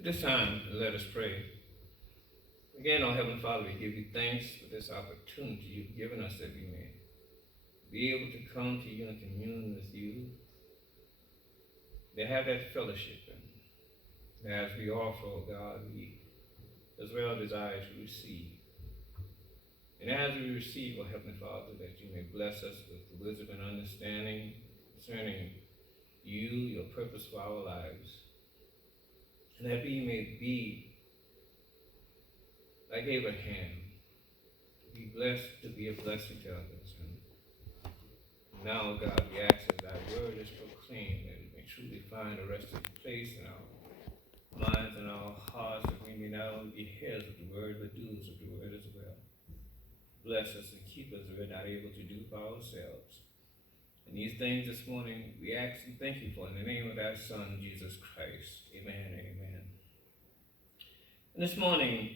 At this time, let us pray. Again, our Heavenly Father, we give you thanks for this opportunity you've given us that we may be able to come to you and commune with you, to have that fellowship. And as we offer, oh God, we as well desire to receive. And as we receive, oh Heavenly Father, that you may bless us with wisdom and understanding concerning you, your purpose for our lives, and that we may be like Abraham, to be blessed, to be a blessing to others. And now, God, we ask that thy word is proclaimed, that we may truly find a resting place in our minds and our hearts, that we may not only be hearers of the word, but doers of the word as well. Bless us and keep us, we're not able to do for ourselves. And these things this morning we ask and thank you for in the name of thy Son, Jesus Christ. Amen and amen. And this morning,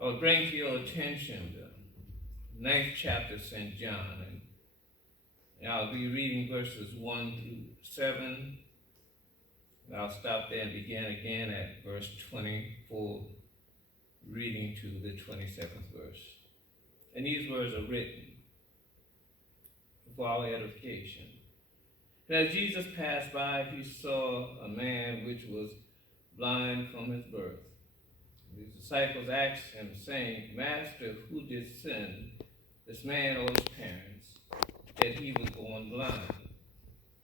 I will bring to your attention the 9th chapter of St. John. And I'll be reading verses 1 through 7. And I'll stop there and begin again at verse 24, reading to the 27th verse. And these words are written for our edification. And as Jesus passed by, he saw a man which was blind from his birth. His disciples asked him, saying, Master, who did sin, this man or his parents, that he was born blind?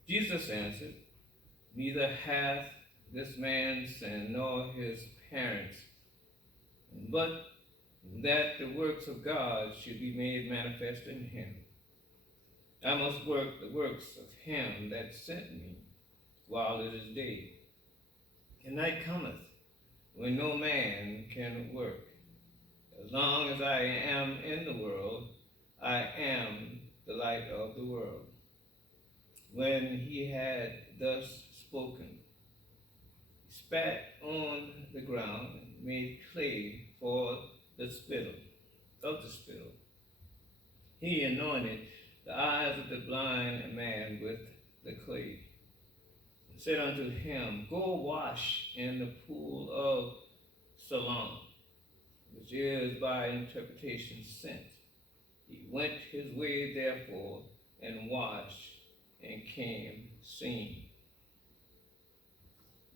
Jesus answered, Neither hath this man sinned, nor his parents, but that the works of God should be made manifest in him. I must work the works of him that sent me while it is day. And night cometh, when no man can work. As long as I am in the world, I am the light of the world. When he had thus spoken, he spat on the ground and made clay for the spittle of the spittle. He anointed the eyes of the blind man with the clay, and said unto him, Go wash in the pool of Siloam, which is by interpretation sent. He went his way therefore, and washed, and came seeing.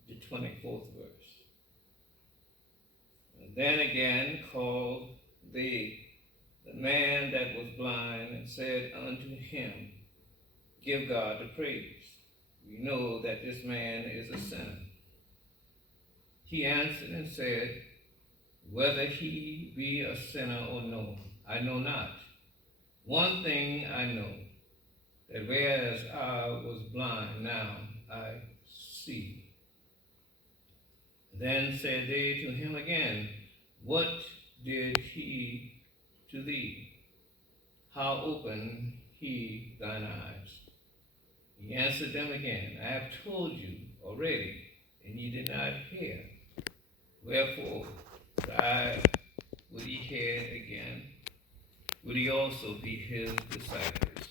The 24th verse. And then again called they the man that was blind, and said unto him, Give God the praise. We know that this man is a sinner. He answered and said, Whether he be a sinner or no, I know not. One thing I know, that whereas I was blind, now I see. Then said they to him again, What did he to thee? How opened he thine eyes? He answered them again, I have told you already, and ye did not hear. Wherefore, would ye hear it again? Would ye also be his disciples?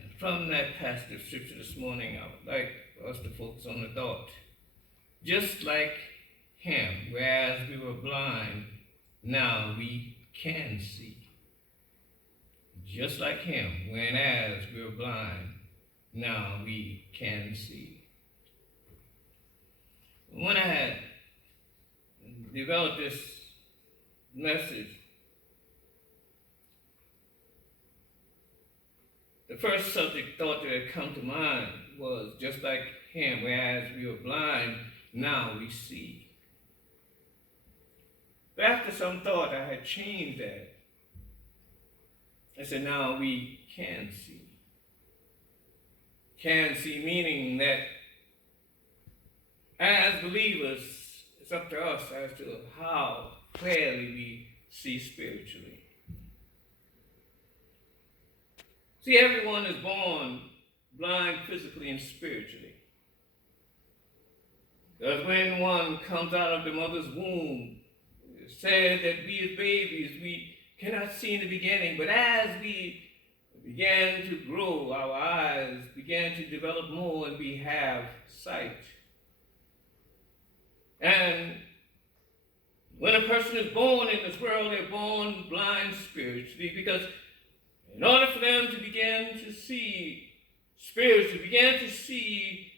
And from that passage of scripture this morning, I would like for us to focus on the thought. Just like him, whereas we were blind, now we can see. Just like him, whereas we were blind, now we can see. When I had developed this message, the first subject thought that had come to mind was just like him, whereas we were blind, now we see. But after some thought, I had changed that. I said, now we can see. Can see meaning that as believers, it's up to us as to how clearly we see spiritually. See, everyone is born blind physically and spiritually. Because when one comes out of the mother's womb, it's said that we as babies, we cannot see in the beginning, but as we began to grow, our eyes began to develop more, and we have sight. And when a person is born in this world, they're born blind spiritually, because in order for them to begin to see spiritually, begin to see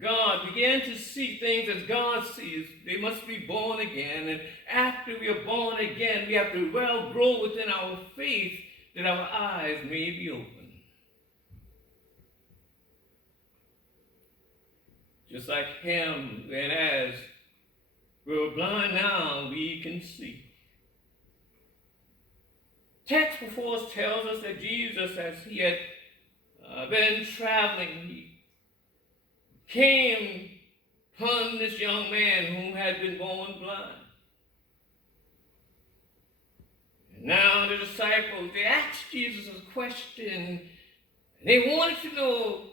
God, begin to see things as God sees, they must be born again. And after we are born again, we have to well grow within our faith that our eyes may be open. Just like him, and as we're blind now, we can see. Text before us tells us that Jesus, as he had been traveling, he came upon this young man whom had been born blind. And now the disciples, they asked Jesus a question. And they wanted to know,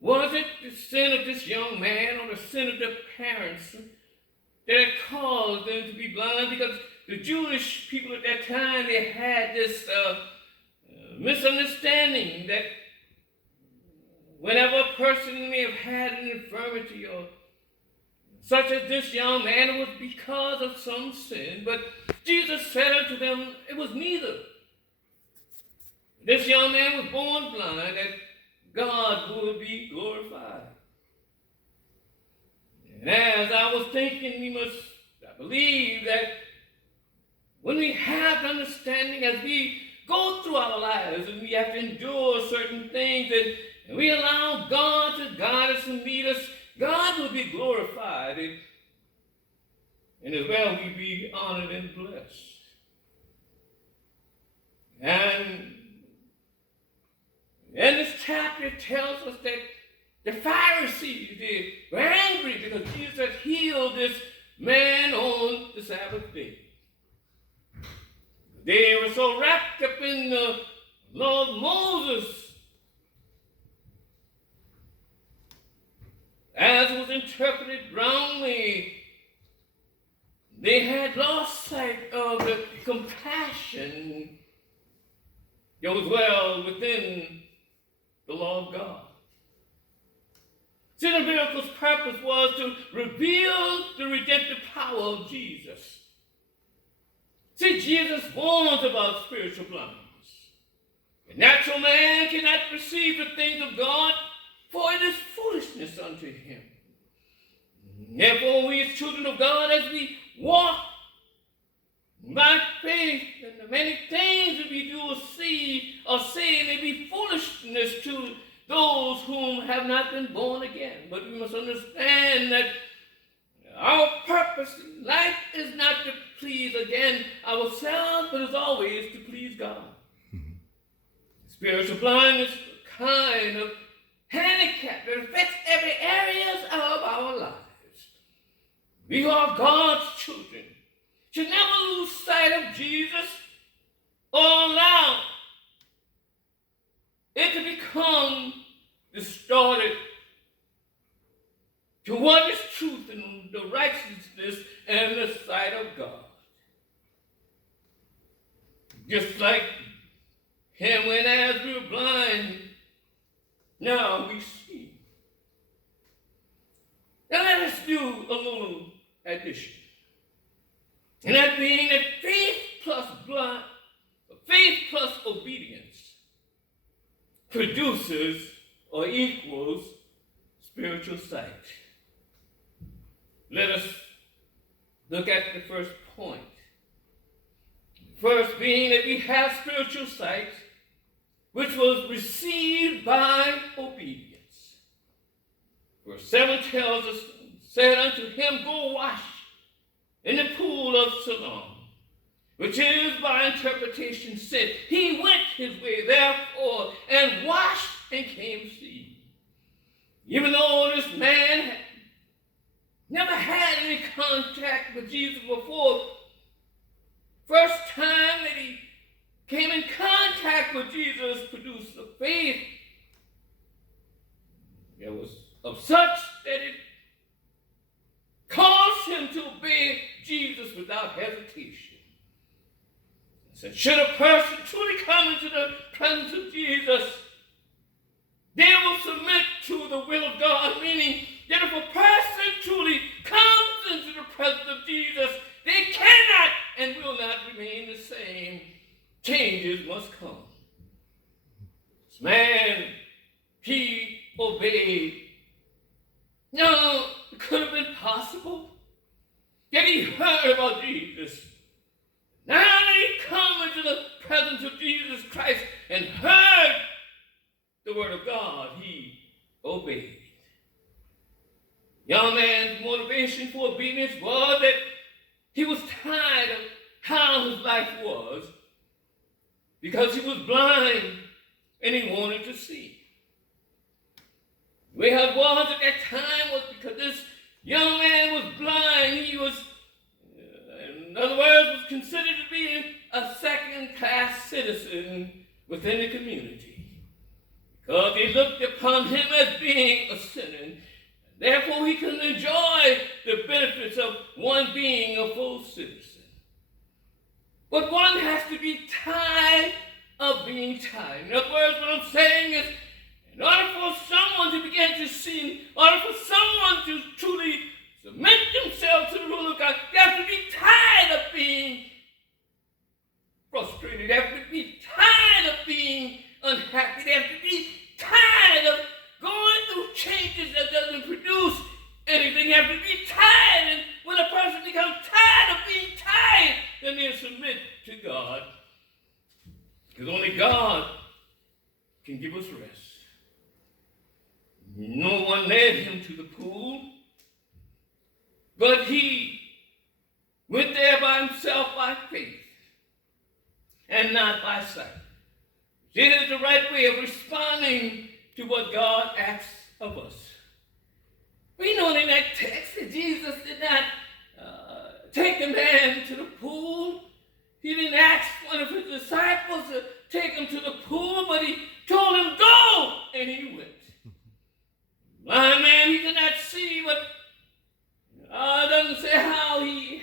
was it the sin of this young man or the sin of their parents that had caused them to be blind? Because the Jewish people at that time, they had this misunderstanding that whenever a person may have had an infirmity or such as this young man, it was because of some sin. But Jesus said unto them, it was neither. This young man was born blind, that God would be glorified. And as I was thinking, I believe that when we have understanding, as we go through our lives and we have to endure certain things, and we allow God to guide us and lead us, God will be glorified. And as well, we be honored and blessed. And in this chapter, it tells us that the Pharisees, they were angry because Jesus had healed this man on the Sabbath day. They were so wrapped up in the law of Moses, as was interpreted wrongly. They had lost sight of the compassion that was well within the law of God. See, the miracle's purpose was to reveal the redemptive power of Jesus. See, Jesus warns about spiritual blindness. The natural man cannot perceive the things of God, for it is foolishness unto him. Therefore, we as children of God, as we walk by faith, and the many things that we do or see or say may be foolishness to those whom have not been born again. But we must understand that our purpose in life is not to please, again, ourselves, but is always to please God. Mm-hmm. Spiritual blindness is a kind of handicap that affects every area of our lives. We are God's children. Should never lose sight of Jesus or allow it to become distorted to what is truth and the righteousness and the sight of God. Just like him when as we were blind, now we see. Now let us do a little addition. And that being that faith plus obedience produces or equals spiritual sight. Let us look at the first point. First being that we have spiritual sight, which was received by obedience. Verse 7 tells us, said unto him, go wash in the pool of Siloam, which is by interpretation sent. He went his way, therefore, and washed and came seeing. Even though this man had never had any contact with Jesus before, first time that he came in contact with Jesus produced a faith that was of such that it caused him to obey Jesus without hesitation. So should a person truly come come into the presence of Jesus, they will submit to the will of God, meaning that if a person truly comes into the presence of Jesus, they cannot and will not remain the same. Changes must come. This man, he obeyed. No, it could have been possible that he heard about Jesus. Now that he come into the presence of Jesus Christ and heard the word of God, he obeyed. Young man's motivation for obedience was that he was tired of how his life was because he was blind and he wanted to see. The way it was at that time was because this young man was blind. He was, in other words, was considered to be a second-class citizen within the community because they looked upon him as being a sinner. Therefore, he couldn't enjoy the benefits of one being a full citizen. But one has to be tired of being tired. In other words, what I'm saying is, in order for someone to begin to see, in order for someone to truly submit themselves to the rule of God, they have to be tired of being frustrated. They have to be tired of being unhappy. They have to be tired of going through changes that doesn't produce anything. They have to be tired. And when a person becomes tired of being tired, then they submit to God. Because only God can give us rest. No one led him to the pool, but he went there by himself by faith and not by sight. This is the right way of responding to what God asks of us. We know in that text that Jesus did not take the man to the pool. He didn't ask one of his disciples to take him to the pool, but he told him, go, and he went. Blind man, he could not see, but it doesn't say how he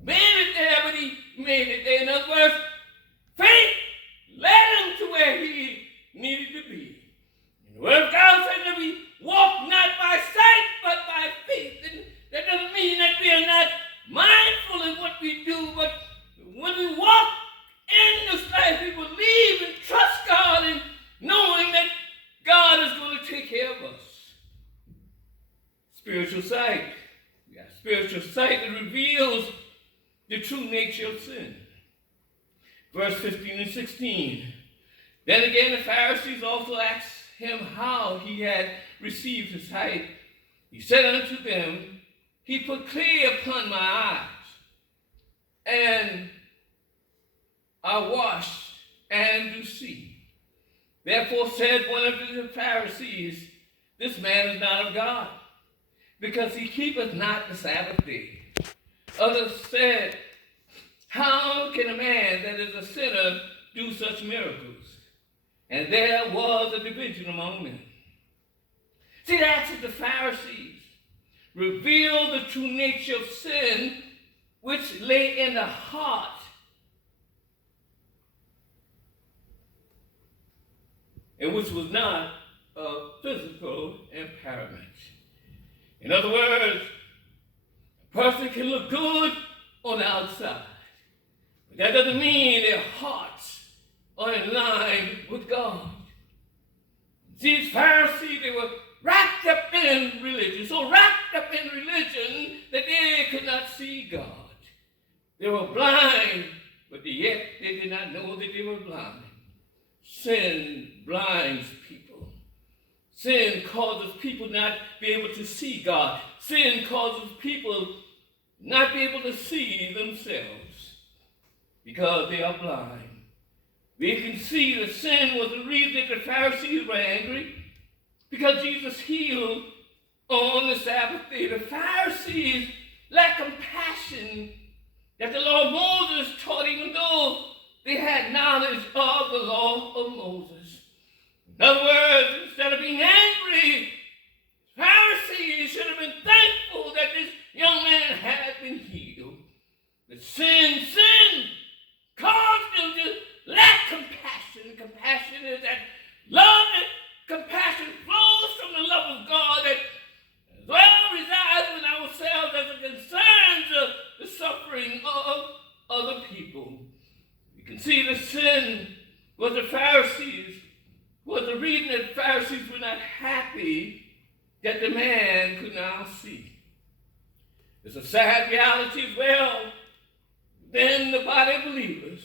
made it there, but he made it there. In other words, faith led him to where he needed to be. And the word of God said that we walk not by sight, but by faith. And that doesn't mean that we are not mindful in what we do, but when we walk in this life, we believe and trust God and knowing that God is going to take care of us. Spiritual sight. We have spiritual sight that reveals the true nature of sin. Verse 15 and 16. Then again the Pharisees also asked him how he had received his sight. He said unto them, he put clay upon my eyes, and I washed and do see. Therefore said one of the Pharisees, this man is not of God, because he keepeth not the Sabbath day. Others said, how can a man that is a sinner do such miracles? And there was a division among them. See, that's what the Pharisees revealed the true nature of sin, which lay in the heart. And which was not a physical impairment. In other words, a person can look good on the outside, but that doesn't mean their hearts are in line with God. These Pharisees, they were wrapped up in religion, so wrapped up in religion that they could not see God. They were blind, but yet they did not know that they were blind. Sin blinds people. Sin causes people not to be able to see God. Sin causes people not be able to see themselves because they are blind. We can see that sin was the reason that the Pharisees were angry because Jesus healed on the Sabbath day. The Pharisees lacked compassion that the law of Moses taught, even though they had knowledge of the law of Moses. In other words, instead of being angry, Pharisees should have been thankful that this young man had been healed. But sin caused them to lack compassion. Love and compassion flows from the love of God that as well resides in ourselves as it concerns the suffering of other people. We can see the sin was the Pharisees, was the reason that the Pharisees were not happy that the man could now see. It's a sad reality as well. Then the body of believers,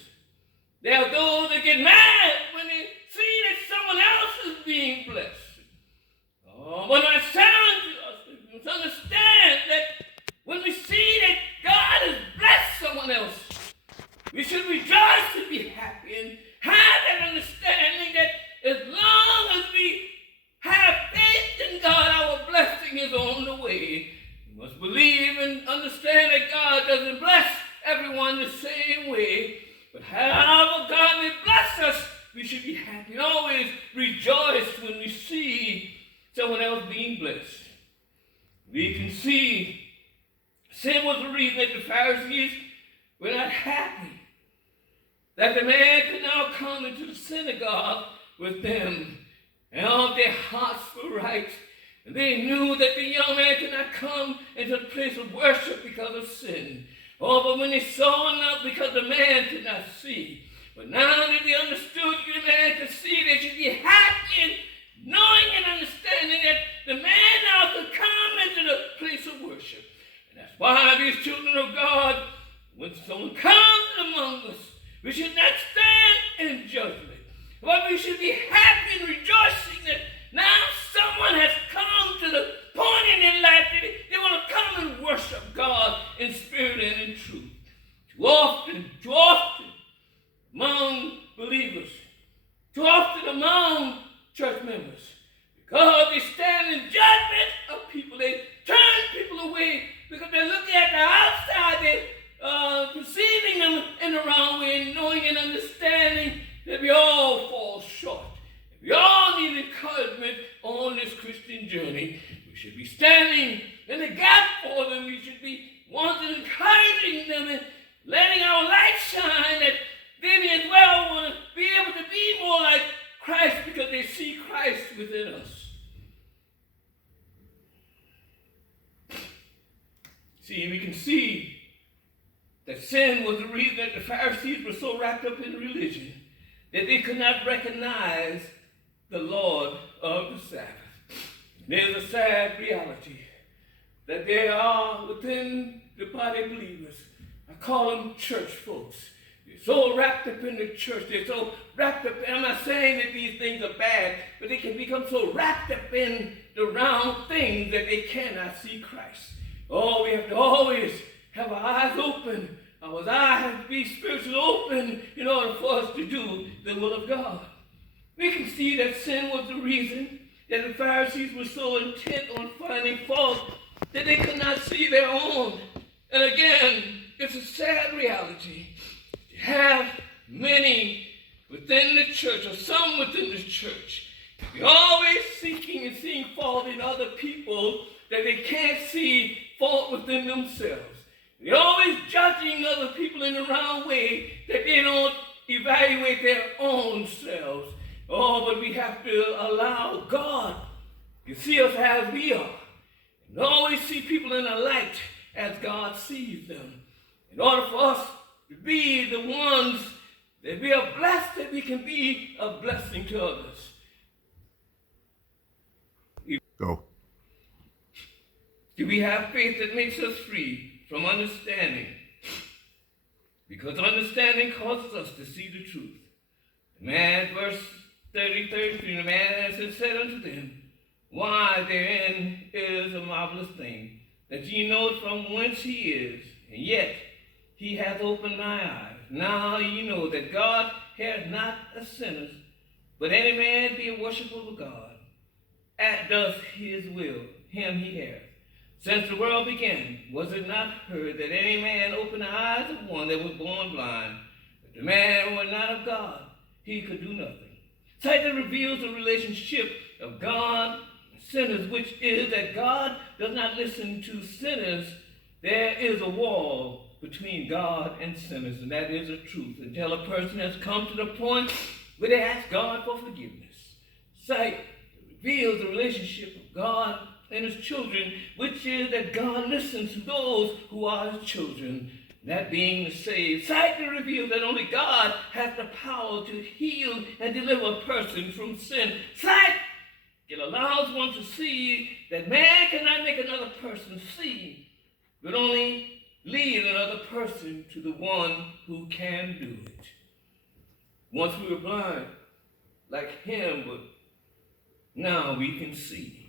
there are those that get mad when they see that someone else is being blessed. But I challenge us to understand that when we see that God has blessed someone else, we should rejoice and be happy and have that understanding that as long as we have faith in God, our blessing is on the way. We must believe and understand that God doesn't bless everyone the same way. But however God may bless us, we should be happy and always rejoice when we see someone else being blessed. We can see sin was the reason that the Pharisees were not happy that the man could now come into the synagogue with them, and all their hearts were right. And they knew that the young man could not come into the place of worship because of sin. But when they saw not because the man could not see. But now that they understood the man could see, they should be happy in knowing and understanding that the man now could come into the place of worship. And that's why these children of God, when someone comes among us, we should not stand in judgment, but we should be happy and rejoicing that now someone has come to the point in their life that they want to come and worship God in spirit and in truth. Too often among believers, too often among church members, because they stand in judgment of people, they turn people away because they're looking at the outside, they're perceiving them in the wrong way, and knowing and understanding that we all fall short. We all need encouragement on this Christian journey. We should be standing in the gap for them. We should be wanting, encouraging them, and letting our light shine that they may as well want to be able to be more like Christ because they see Christ within us. See, we can see that sin was the reason that the Pharisees were so wrapped up in religion that they could not recognize the Lord of the Sabbath. There's a sad reality that there are within the body of believers, I call them church folks. They're so wrapped up in the church, they're so wrapped up, I'm not saying that these things are bad, but they can become so wrapped up in the round things that they cannot see Christ. Oh, we have to always have our eyes open. Our eyes have to be spiritually open in order for us to do the will of God. We can see that sin was the reason that the Pharisees were so intent on finding fault that they could not see their own. And again, it's a sad reality to have many within the church, or some within the church, be always seeking and seeing fault in other people that they can't see fault within themselves. They're always judging other people in the wrong way that they don't evaluate their own selves. Oh, but we have to allow God to see us as we are. And always see people in the light as God sees them. In order for us to be the ones that we are blessed, that we can be a blessing to others. Go. Do we have faith that makes us free from understanding? Because understanding causes us to see the truth. The man, verse 33, the man answered said unto them, why therein is a marvelous thing, that ye know from whence he is, and yet he hath opened my eyes. Now ye know that God hath not a sinners, but any man be a worshipper of God, and does his will, him he hath. Since the world began, was it not heard that any man opened the eyes of one that was born blind? But the man who was not of God, he could do nothing. Satan reveals the relationship of God and sinners, which is that God does not listen to sinners. There is a wall between God and sinners, and that is the truth. Until a person has come to the point where they ask God for forgiveness. Sight reveals the relationship of God and his children, which is that God listens to those who are his children, that being the saved. Sight reveals that only God has the power to heal and deliver a person from sin. Sight, it allows one to see that man cannot make another person see, but only lead another person to the one who can do it. Once we were blind, like him, but now we can see.